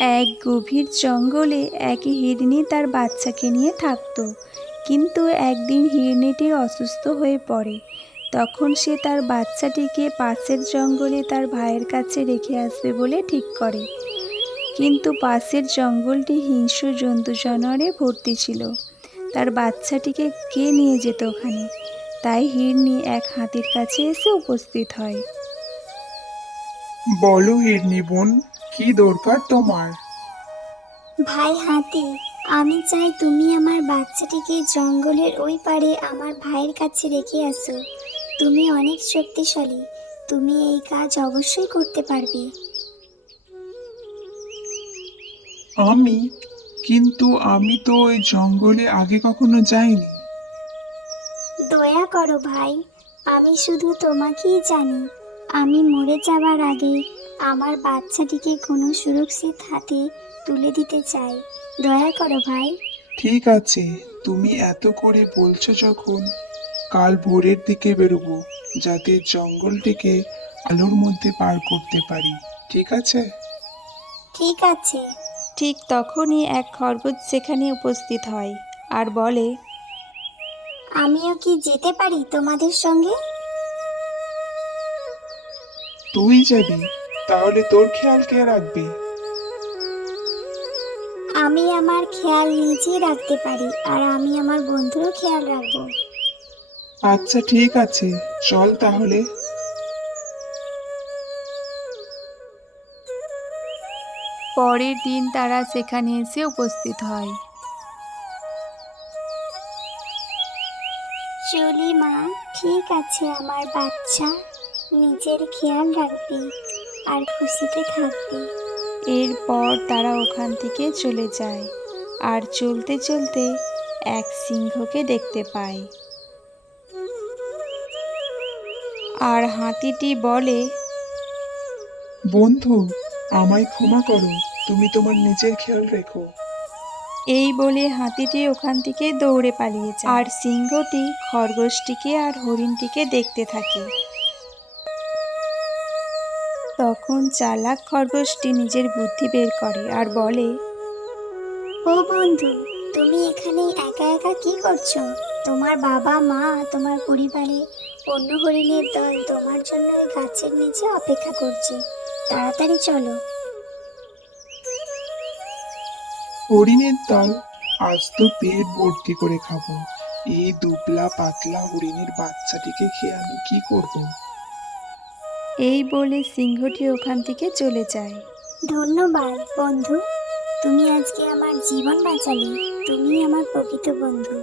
এক গভীর জঙ্গলে এক হিরণী তার বাচ্চাকে নিয়ে থাকতো। কিন্তু একদিন হিরণীটি অসুস্থ হয়ে পড়ে। তখন সে তার বাচ্চাটিকে পাশের জঙ্গলে তার ভাইয়ের কাছে রেখে আসবে বলে ঠিক করে। কিন্তু পাশের জঙ্গলটি হিংস্র জন্তু জানোয়ারে ভর্তি ছিল। তার বাচ্চাটিকে কে নিয়ে যেত ওখানে? তাই হিরণী এক হাতির কাছে এসে উপস্থিত হয়। বলো হিরনি বোন, কি দরকার তোমার? ভাই হাতি, আমি চাই তুমি আমার বাচ্চাটিকে জঙ্গলের ওই পারে আমার ভাইয়ের কাছে রেখে আসো। তুমি অনেক শক্তিশালী, তুমি এই কাজ অবশ্যই করতে পারবে। আমি? কিন্তু আমি তো ওই জঙ্গলে আগে কখনো যাইনি। দয়া করো ভাই, আমি শুধু তোমাকেই জানি। আমি মরে যাবার আগে আমার বাচ্চাটিকে কোনো সুরক্ষিত হাতে তুলে দিতে চাই। দয়া করো ভাই। ঠিক আছে, তুমি এত করে বলছো যখন, কাল ভোরের দিকে বেরোবো, যাতে জঙ্গলটিকে আলোর মধ্যে পার করতে পারি। ঠিক আছে? ঠিক আছে। ঠিক তখনই এক খরগোশ সেখানে উপস্থিত হয় আর বলে, আমিও কি যেতে পারি তোমাদের সঙ্গে? তুই যাবি? তাহলে তোর খেয়াল কে রাখবে? আমি আমার খেয়াল নিজেই রাখতে পারি, আর আমি আমার বন্ধুরও খেয়াল রাখবো। আচ্ছা ঠিক আছে, চল তাহলে। পরের দিন তারা সেখানে এসে উপস্থিত হয়। চলি মা, ঠিক আছে আমার বাচ্চা, নিজের খেয়াল রাখবি আর খুশিতে থাকবি। এরপর তারা ওখান থেকে চলে যায় আর চলতে চলতে এক সিংহকে দেখতে পায়। আর হাতিটি বলে, বন্ধু, আমায় ক্ষমা করো, তুমি তোমার নিজের খেয়াল রেখো। এই বলে হাতিটি ওখান থেকে দৌড়ে পালিয়ে যায় আর সিংহটি খরগোশটিকে আর হরিণটিকে দেখতে থাকে। তখন চালাক খরগোশটি নিজের বুদ্ধি বের করে আর বলে, ও বন্ধু, তুমি এখানে একা একা কি করছো? তোমার বাবা মা, তোমার পরিবারে অন্য হরিণের দল তোমার জন্য এই গাছের নিচে অপেক্ষা করছে। তাড়াতাড়ি চলো। হরিণের দল? আজ তো পেট ভর্তি করে খাবো। এই দুবলা পাতলা হরিণের বাচ্চাটিকে খেয়ে আমি কি করব? এই বলে সিংহটি ওখান থেকে চলে যায়। ধন্যবাদ বন্ধু, তুমি আজকে আমার জীবন বাঁচালে। তুমি আমার প্রকৃত বন্ধু।